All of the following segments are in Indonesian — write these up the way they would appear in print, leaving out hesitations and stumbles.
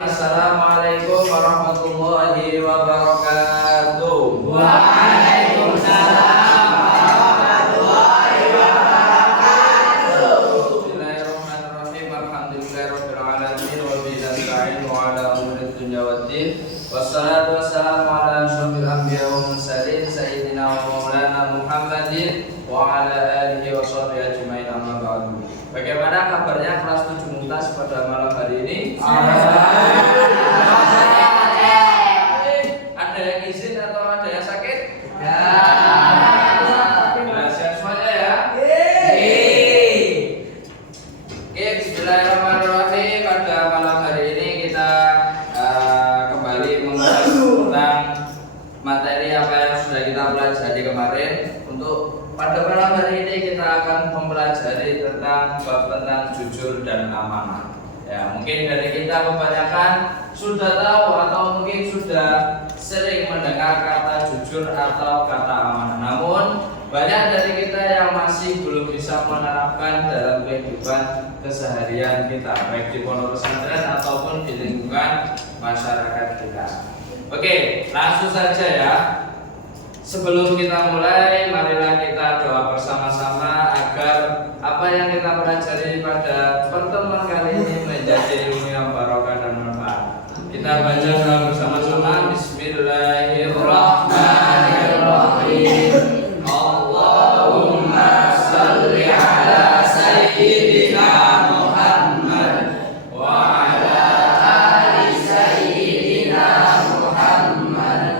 Assalamualaikum warahmatullahi wabarakatuh. Waalaikumsalam warahmatullahi wabarakatuh. Bismillahirrahmanirrahim. Alhamdulillahirabbil alamin wa bihi nasta'in wa ala umuri dunya waddin. Wassalatu wassalamu ala asyrofil anbiya wal mursalin sayyidina wa maulana Muhammadin wa ala alihi wa sahbihi ajmain, amma ba'du. Bagaimana kabarnya kelas 7 Mumtaz pada malam hari ini? Ada yang izin atau ada yang sakit? Sehat semuanya ya? Oke, bismillahirrahmanirrahim. Pada malam hari ini kita kembali membahas tentang materi apa yang sudah kita pelajari kemarin. Untuk pada malam hari ini kita akan mempelajari tentang bab tentang jujur dan amanah. Ya, mungkin dari kita kebanyakan sudah tahu atau mungkin sudah sering mendengar kata jujur atau kata amanah. Namun banyak dari kita yang masih belum bisa menerapkan dalam kehidupan keseharian kita, baik di pondok pesantren ataupun di lingkungan masyarakat kita. Oke, langsung saja ya. Sebelum kita mulai, marilah kita doa bersama-sama agar apa yang kita pelajari pada pertemuan kali ini menjadi ilmu yang barokah dan manfaat. Kita baca doa bersama-sama. Bismillahirrahmanirrahim. Allahumma shalli ala sayyidina Muhammad wa ala ali sayyidina Muhammad.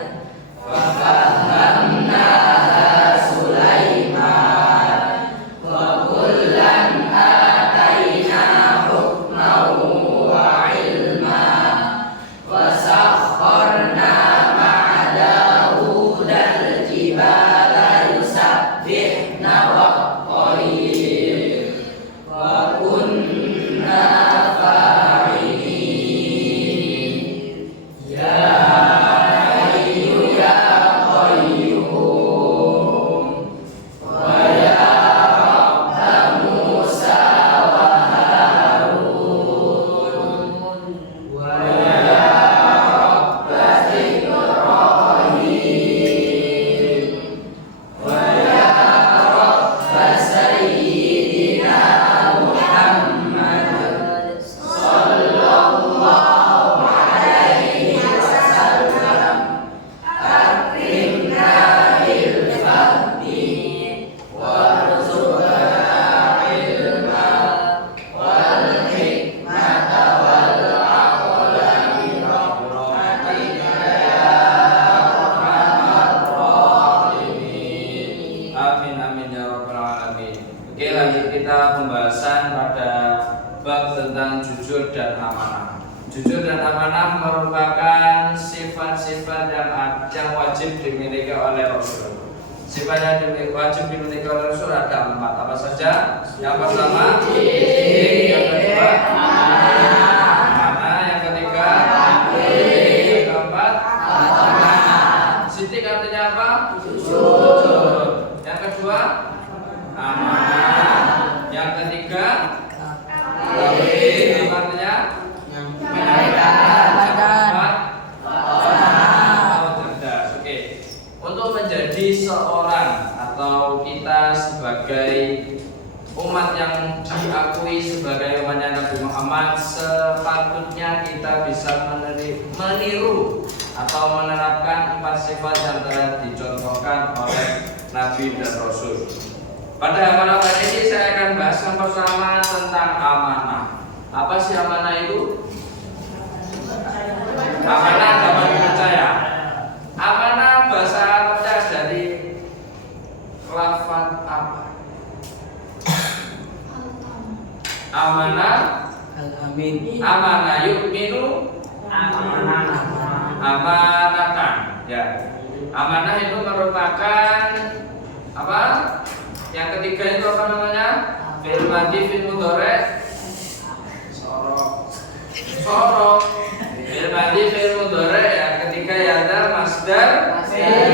Jujur dan amanah merupakan sifat-sifat yang wajib dimiliki oleh Rasul. Sifat yang wajib dimiliki oleh Rasul ada 4. Apa saja? Yang pertama, yang kedua, amanah, yang ketiga, yang keempat, sidik artinya apa? Jujur. Yang kedua, amanah. Yang ketiga, artinya cerdas. Oke. Untuk menjadi seorang atau kita sebagai umat yang diakui sebagai umatnya Nabi Muhammad, sepatutnya kita bisa meniru atau menerapkan 4 sifat yang telah dicontohkan oleh Nabi dan Rasul. Pada malam hari ini saya akan bahas bersama tentang amanah. Apa sih amanah itu? Amanah dapat dipercaya. Amanah bahasa Arabnya dari lafaz apa? Amanah Al-amin. Amanah yu'minu amanatan. Ya. Amanah itu merupakan apa? Yang ketiga itu apa namanya? Fi'il madhi, fi'il mudhari', sorok. Fi'il madhi, fi'il mudhari', yang ketiga ya ada masdar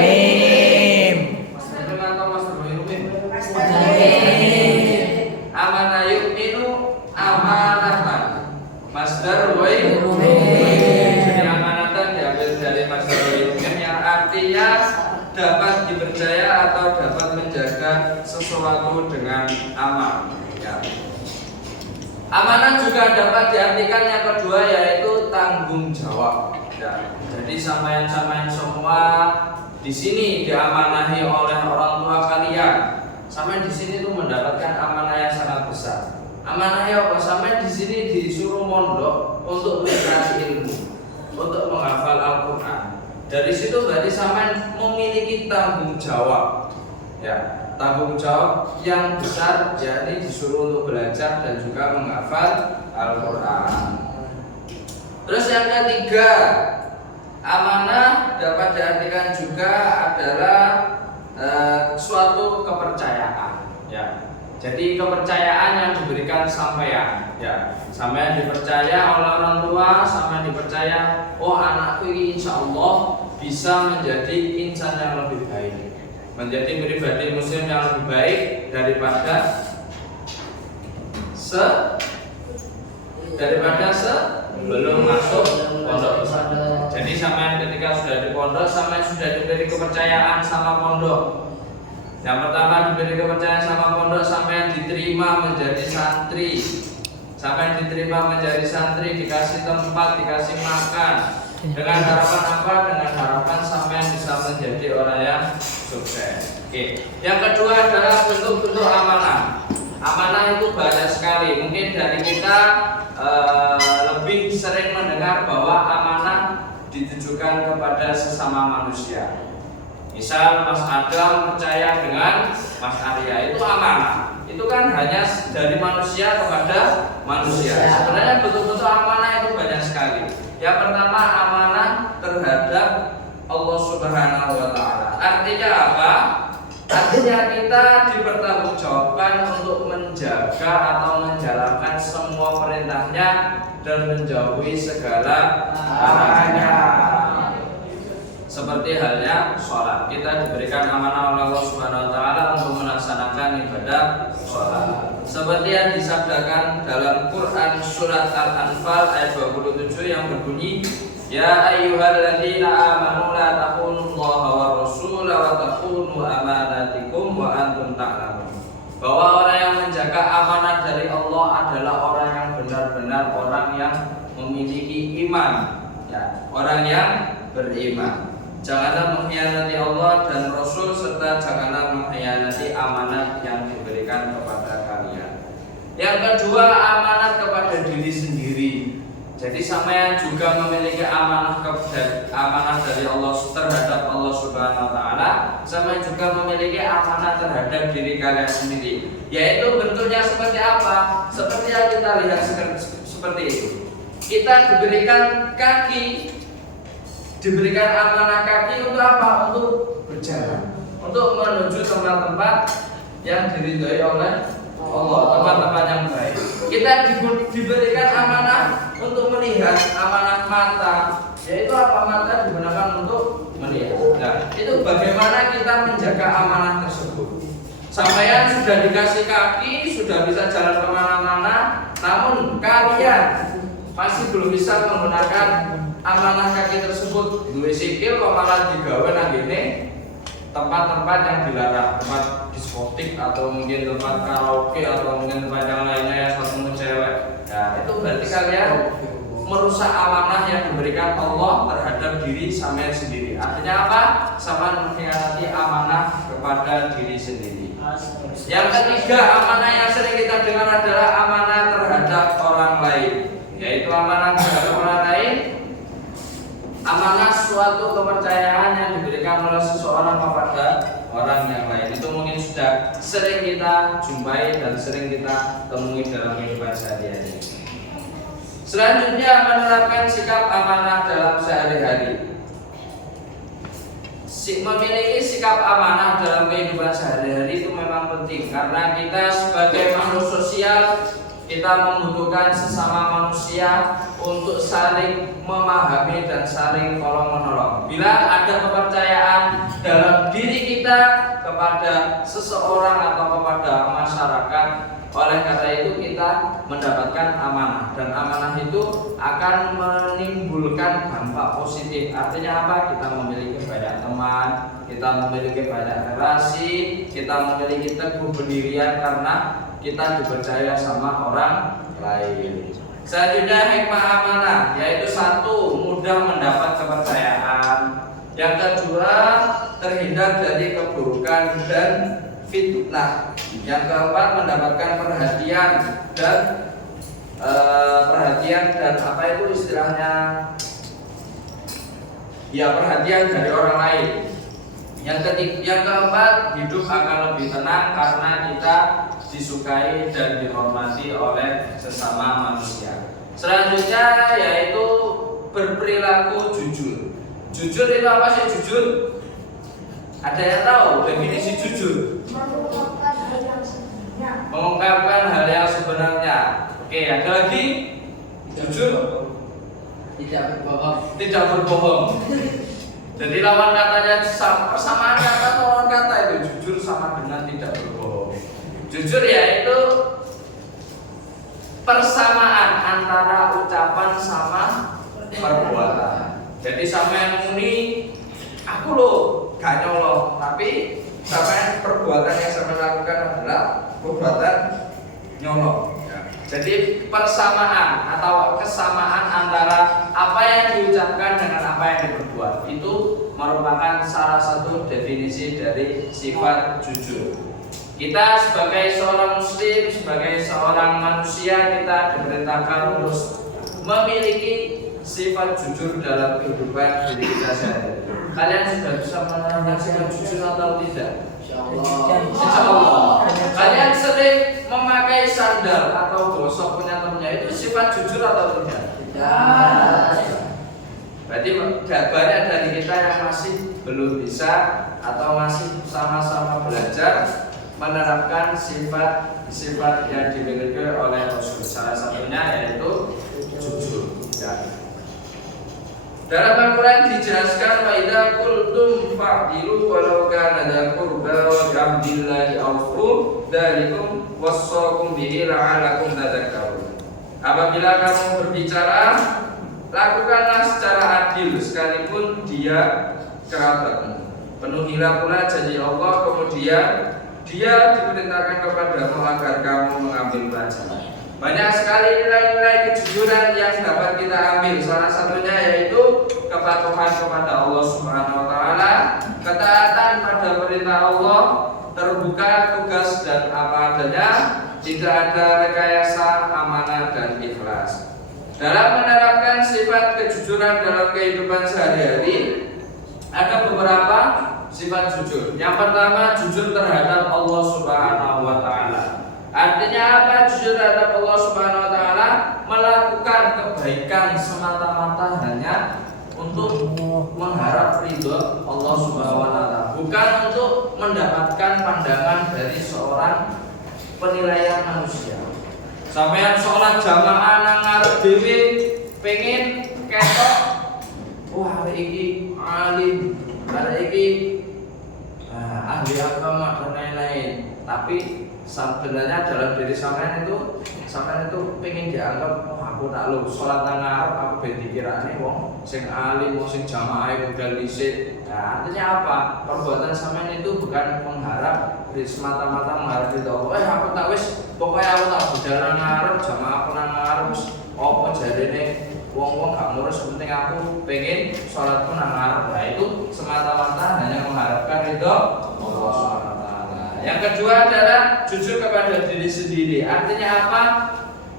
mim. Masdar mim atau masdar mim? Amanah yu'minu amanatan. Masdar wa atau dapat menjaga sesuatu dengan aman. Ya. Amanah juga dapat diartikan yang kedua yaitu tanggung jawab. Ya. Jadi sampean-sampean semua di sini diamanahi oleh orang tua kalian. Sampean di sini tuh mendapatkan amanah yang sangat besar. Amanahnya apa? Sampean di sini disuruh mondok untuk belajar ilmu, untuk menghafal Al-Qur'an. Dari situ berarti sampean memiliki tanggung jawab. Ya. Tanggung jawab yang besar, yakni disuruh untuk belajar dan juga menghafal Al-Quran. Terus yang ketiga, amanah dapat diartikan juga adalah suatu kepercayaan. Ya. Jadi kepercayaan yang diberikan sampean. Ya. Sampean dipercaya oleh orang tua, sampean dipercaya, oh anakku ini insya Allah bisa menjadi insan yang lebih baik, menjadi pribadi muslim yang lebih baik daripada sebelum masuk pondok. Jadi sampean ketika sudah di pondok, sampean sudah diberi kepercayaan sama pondok. Yang pertama diberi kepercayaan sama pondok, sampean diterima menjadi santri. Sampean diterima menjadi santri, dikasih tempat, dikasih makan. Dengan harapan apa? Dengan harapan sampean bisa menjadi orang yang sukses. Oke. Yang kedua adalah bentuk-bentuk amanah. Amanah itu banyak sekali. Mungkin dari kita lebih sering mendengar bahwa amanah ditujukan kepada sesama manusia. Misal Mas Adam percaya dengan Mas Arya, itu amanah. Itu kan hanya dari manusia kepada manusia. Sebenarnya bentuk-bentuk amanah itu banyak sekali. Yang pertama amanah terhadap Allah Subhanahu wa taala. Artinya apa? Artinya kita dipertanggungjawabkan untuk menjaga atau menjalankan semua perintahnya dan menjauhi segala larangannya. Seperti halnya sholat, kita diberikan amanah oleh Allah Subhanahu wa taala untuk melaksanakan ibadah sholat. Seperti yang disabdakan dalam Quran surat Al-Anfal ayat 27 yang berbunyi, ya ayyuhalladzina amanu la takhunu-Allaha wa rasula wa takhunu amanatikum wa antum ta'lamun. Bahwa orang yang menjaga amanah dari Allah adalah orang yang benar-benar orang yang memiliki iman, ya, orang yang beriman. Janganlah mengkhianati Allah dan Rasul serta janganlah mengkhianati amanat yang diberikan kepada kalian. Yang kedua, amanat kepada diri sendiri. Jadi sampean juga memiliki amanah dari Allah terhadap Allah Subhanahu wa taala. Sampean juga memiliki amanah terhadap diri kalian sendiri. Yaitu bentuknya seperti apa? Seperti yang kita lihat seperti itu. Kita diberikan kaki, diberikan amanah kaki untuk apa? Untuk berjalan, untuk menuju tempat-tempat yang diridhoi oleh Allah, tempat-tempat yang baik. Kita diberikan amanah untuk melihat, amanah mata, yaitu apa? Mata digunakan untuk melihat. Nah, itu bagaimana kita menjaga amanah tersebut. Sampean sudah dikasih kaki, sudah bisa jalan kemana-mana, namun kalian masih belum bisa menggunakan amanah kaki tersebut. Duwe sikil kok malah digawe nang ngene tempat-tempat yang dilarang, tempat diskotik atau mungkin tempat karaoke atau mungkin tempat yang lainnya yang ketemu cewek. Nah, itu berarti kalian merusak amanah yang diberikan Allah terhadap diri sampean sendiri. Artinya apa? Sama mengkhianati amanah kepada diri sendiri. Yang ketiga, amanah yang sering kita dengar adalah amanah terhadap orang lain. Yaitu amanah terhadap orang lain, amanah suatu kepercayaan yang diberikan oleh seseorang kepada orang yang lain. Itu mungkin sudah sering kita jumpai dan sering kita temui dalam kehidupan sehari-hari. Selanjutnya, menerapkan sikap amanah dalam sehari-hari. Memiliki sikap amanah dalam kehidupan sehari-hari itu memang penting, karena kita sebagai makhluk sosial, kita membutuhkan sesama manusia untuk saling memahami dan saling tolong-menolong. Bila ada kepercayaan dalam diri kita kepada seseorang atau kepada masyarakat, oleh karena itu kita mendapatkan amanah, dan amanah itu akan menimbulkan dampak positif. Artinya apa? Kita memiliki banyak teman, kita memiliki banyak relasi, kita memiliki teguh pendirian karena kita dipercaya sama orang lain. Selanjutnya hikmah amanah, yaitu satu, mudah mendapat kepercayaan. Yang kedua, terhindar dari keburukan dan fitnah. Yang keempat, mendapatkan perhatian dan apa itu istilahnya? Ya, perhatian dari orang lain. Yang keempat, hidup akan lebih tenang karena kita disukai dan dihormati oleh sesama manusia. Selanjutnya yaitu berperilaku jujur. Jujur itu apa sih jujur? Ada yang tahu definisi jujur? Mengungkapkan hal yang sebenarnya. Oke, ada lagi? Jujur? Tidak berbohong. Tidak berbohong. Jadi lawan katanya persamaan kata atau lawan kata itu jujur sama dengan tidak berbohong. Jujur yaitu persamaan antara ucapan sama perbuatan. Jadi sampean muni aku loh gak nyolong, tapi sampean perbuatan yang sampean lakukan adalah perbuatan nyolong. Jadi persamaan atau kesamaan antara apa yang diucapkan dengan apa yang diperbuat itu merupakan salah satu definisi dari sifat jujur. Kita sebagai seorang muslim, sebagai seorang manusia, kita diperintahkan untuk memiliki sifat jujur dalam kehidupan diri kita sendiri. Kalian sudah bisa menerapkan sifat jujur atau tidak? Insya Allah. Kalian sering memakai sandal atau gosok punya temennya, itu sifat jujur atau tidak? Tidak. Berarti banyak dari kita yang masih belum bisa atau masih sama-sama belajar menerapkan sifat yang dimiliki oleh Rasul. Salah satunya yaitu jujur. Ya. Dalam Al-Quran dijelaskan wa idza qultum fa'dilu walau kana dza qurba wa bi'ahdillahi awfu dzalikum wassaqum bihi la'alakum tadhakkarun. Apabila kamu berbicara, lakukanlah secara adil sekalipun dia kerabatmu. Penuhilah pula janji Allah, kemudian dia diperintahkan kepadamu agar kamu mengambil pelajaran. Banyak sekali nilai-nilai kejujuran yang dapat kita ambil. Salah satunya yaitu kepatuhan kepada Allah Subhanahu wa taala, ketaatan pada perintah Allah, terbuka tugas dan apa adanya, tidak ada rekayasa, amanah dan ikhlas. Dalam menerapkan sifat kejujuran dalam kehidupan sehari-hari, ada beberapa sifat jujur. Yang pertama, jujur terhadap Allah Subhanahu wa taala. Artinya apa? Jujur terhadap Allah Subhanahu wa taala, melakukan kebaikan semata-mata hanya untuk mengharap ridho Allah Subhanahu wa taala, bukan untuk mendapatkan pandangan dari seorang penilaian manusia. Sampeyan sholat jamaah nang ngarep dhewe pengen ketok, wah hari ini alim, hari ini ahli agama dan lain-lain. Tapi sebenarnya dalam diri sampean itu pengen dianggap, oh aku tak lu sholat nang ngarep aku ben dikirane wong sing alim, wong sing jamaah budal dhisik. Nah, artinya apa? Perbuatan sampean itu bukan mengharap semata-mata mengharap itu. Aku tak wis pokoknya aku tak budal nang ngarep, jamaah aku nang ngarep, apa jarene wong-wong gak ngurus, penting aku pengen sholatku nang ngarep. Nah, itu semata-mata hanya mengharapkan ridho Allah Subhanahu wa taala. Yang kedua adalah jujur kepada diri sendiri. Artinya apa?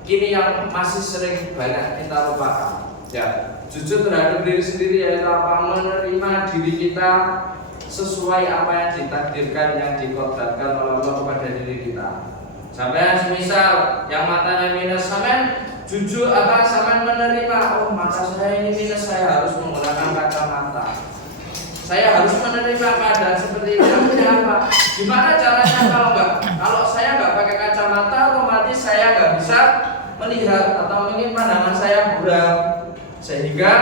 Ini yang masih sering banyak kita lupakan. Ya, jujur terhadap diri sendiri yaitu apa? Menerima diri kita sesuai apa yang ditakdirkan, yang dikodratkan oleh Allah kepada diri kita. Sampai misal yang matanya minus, sampai jujur apa? Sampai menerima, oh mata saya ini minus, saya harus menggunakan kacamata. Saya harus menerima keadaan seperti ini. Artinya apa? Gimana caranya kalau saya nggak pakai kacamata, otomatis saya nggak bisa melihat atau mungkin pandangan saya buram, sehingga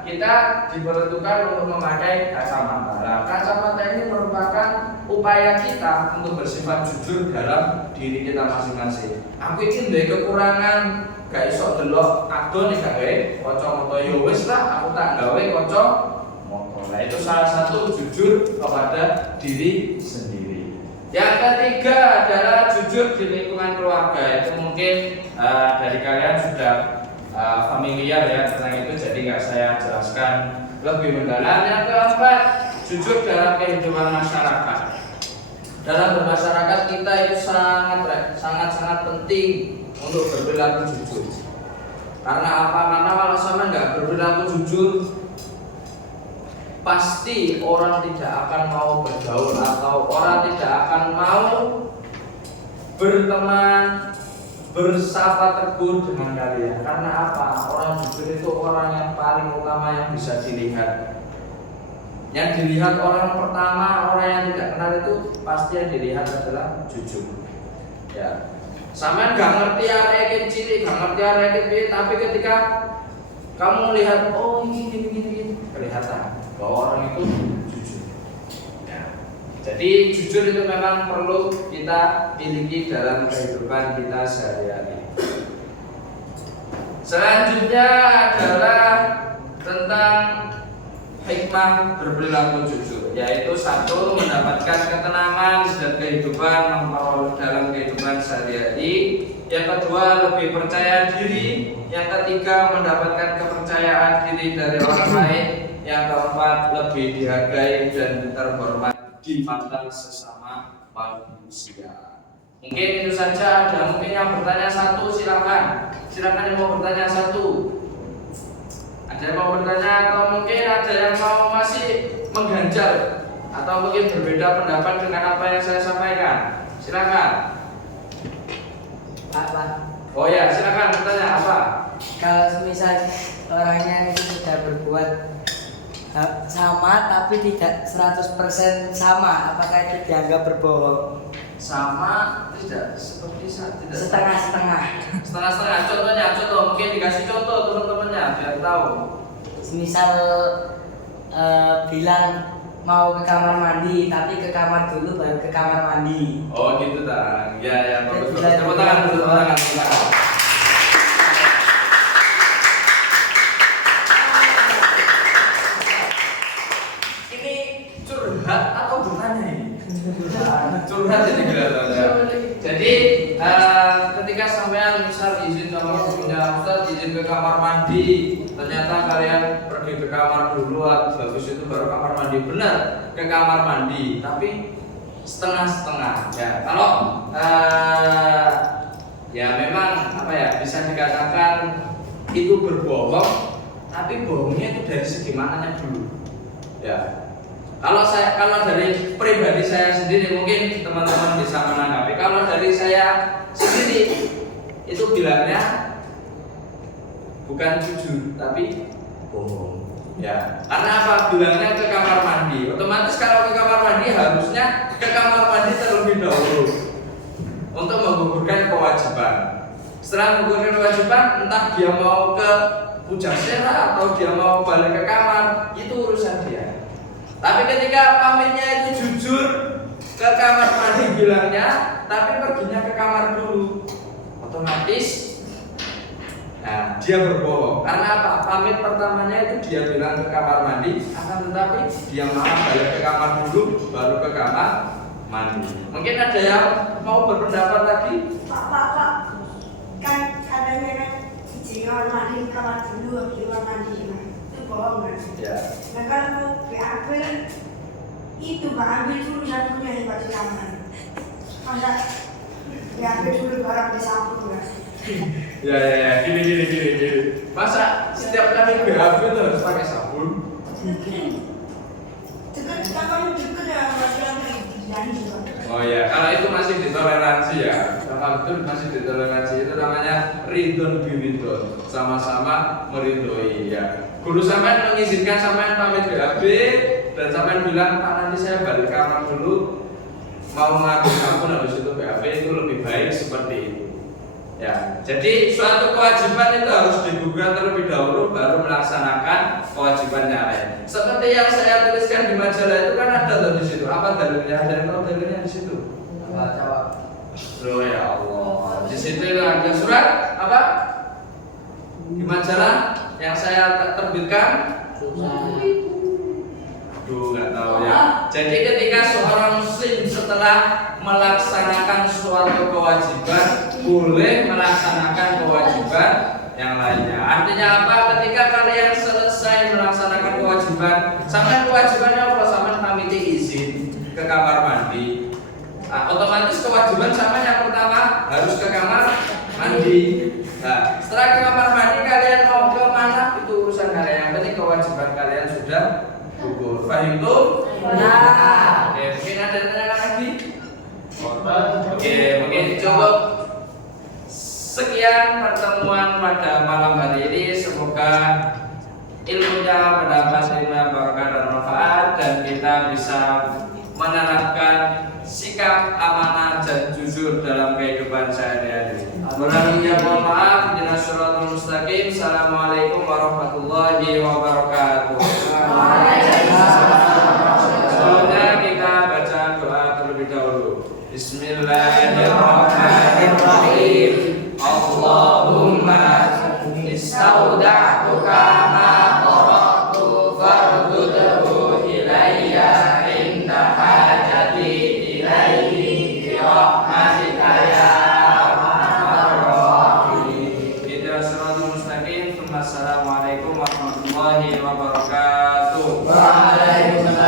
kita diperuntukkan untuk memakai kacamata. Nah, kacamata ini merupakan upaya kita untuk bersifat jujur dalam diri kita masing-masing. Aku ini duwe kekurangan, gak iso delok adon nek gawe kacamata, ya wis lah aku tak gawe kacamata. Nah, itu salah satu jujur kepada diri sendiri. Yang ketiga adalah jujur di lingkungan keluarga. Itu mungkin dari kalian sudah familiar ya tentang itu, jadi nggak saya jelaskan lebih mendalam. Yang keempat, jujur dalam kehidupan masyarakat. Dalam bermasyarakat kita itu sangat penting untuk berperilaku jujur. Karena apa? Karena kalau sama nggak berperilaku jujur, pasti orang tidak akan mau bergaul atau orang tidak akan mau berteman, bersapa tegur dengan kalian. Karena apa? Orang jujur itu orang yang paling utama yang bisa dilihat. Yang dilihat orang pertama, orang yang tidak kenal itu pasti yang dilihat adalah jujur. Ya, sampean nggak ngerti arek cilik, nggak ngerti arek piye, tapi ketika kamu lihat, oh ini kelihatan bahwa orang itu jujur. Ya. Jadi jujur itu memang perlu kita miliki dalam kehidupan kita sehari-hari. Selanjutnya adalah tentang hikmah berperilaku jujur, yaitu satu, mendapatkan ketenangan dan kehidupan dalam kehidupan sehari-hari. Yang kedua, lebih percaya diri. Yang ketiga, mendapatkan kepercayaan diri dari orang lain. Yang keempat, lebih dihargai dan terhormat di mata sesama manusia. Mungkin itu saja. Ada mungkin yang bertanya satu, silakan yang mau bertanya satu. Ada yang mau bertanya atau mungkin ada yang mau masih mengganjal atau mungkin berbeda pendapat dengan apa yang saya sampaikan. Silakan. Apa? Oh ya, silakan bertanya apa? Kalau misal orangnya itu sudah berbuat sama tapi tidak 100% sama, apakah itu dianggap berbohong? Sama tidak seperti tidak Setengah-setengah. Setengah-setengah. Contoh mungkin dikasih contoh teman-temannya biar tahu. Misal bilang mau ke kamar mandi tapi ke kamar dulu baru ke kamar mandi. Oh gitu tak? Ya bagus. Tepuk Tepuk tangan dulu, tepuk tangan. Ini curhat atau bertanya ini? Curhat jadi kelihatannya. Jadi ketika sampean misal izin sama gurunya, Ustaz izin ke kamar mandi, ternyata kalian pergi ke kamar dulu, habis itu baru kamar mandi. Benar, ke kamar mandi, tapi setengah-setengah. Ya, kalau ya memang apa ya, bisa dikatakan itu berbohong, tapi bohongnya itu dari segi mananya dulu. Ya. Kalau dari pribadi saya sendiri, mungkin teman-teman bisa menanggapi. Kalau dari saya sendiri itu bilangnya bukan jujur tapi bohong. Ya, karena apa? Bilangnya ke kamar mandi. Otomatis kalau ke kamar mandi harusnya ke kamar mandi terlebih dahulu untuk menggugurkan kewajiban. Setelah menggugurkan kewajiban, entah dia mau ke pujasera atau dia mau balik ke kamar, itu urusan dia. Tapi ketika pamitnya itu jujur ke kamar mandi bilangnya, tapi perginya ke kamar dulu, otomatis dia berbohong. Karena apa? Pamit pertamanya itu dia bilang ke kamar mandi, akan tetapi dia malah balik ke kamar dulu, baru ke kamar mandi. Mungkin ada yang mau berpendapat lagi? Pak, kan adanya kan izin kamar mandi, kamar dulu, habis kamar mandi, itu bohong kan? Ya. Nah kalau BAB itu Pak, ambil dulu satunya di baju kamar. Masa BAB dulu barang disampul kan? Ya, gini. Masa setiap kali BAB itu harus pakai sabun? Deket, kamu deket ya, masih yang kayak juga. Oh ya, kalau itu masih ditoleransi ya. Kalau itu masih ditoleransi, itu namanya ridon biridon, sama-sama meridoi ya. Guru sampean mengizinkan sampean pamit BAB dan sampean bilang, Pak nanti saya balik kamar dulu, mau ngambil sabun habis itu BAB, itu lebih baik seperti itu. Ya, jadi suatu kewajiban itu harus digugurkan terlebih dahulu baru melaksanakan kewajibannya lain. Seperti yang saya tuliskan di majalah itu kan ada tuh di situ. Apa dalilnya? Ada yang tahu dalilnya di situ? Jawab. Oh ya Allah. Di situ ada surat apa? Di majalah yang saya terbitkan. ibu nggak tahu ya. Jadi ketika seorang muslim setelah melaksanakan suatu kewajiban boleh melaksanakan kewajiban yang lainnya. Artinya apa? Ketika kalian selesai melaksanakan kewajiban, sampai kewajibannya apa? Sampai pamit izin ke kamar mandi. Nah, otomatis kewajiban sama yang pertama harus ke kamar mandi. Nah, setelah ke kamar mandi kalian mau ke mana itu urusan kalian. Yang penting kewajiban kalian sudah gugur. Paham tuh? Nah. Oke, mungkin ada tanya lagi? Oke, mungkin cukup. Sekian pertemuan pada malam hari ini. Semoga ilmunya mendapat ilmu barokah dan manfaat dan kita bisa menerapkan sikap amanah dan jujur dalam kehidupan sehari-hari. Kurangnya mohon maaf. Ihdinas shiratal mustaqim. Assalamualaikum warahmatullahi wabarakatuh. Sebelumnya kita baca doa terlebih dahulu. Bismillahirrahmanirrahim. Allahumma istauda'tuka ma qara'tu fardudhu ilayya inda hajati ilaihi bi rahmatika ya arhamar rahimin. Ihdinas shiratal mustaqim. Assalamualaikum warahmatullahi wabarakatuh. Waalaikumsalam.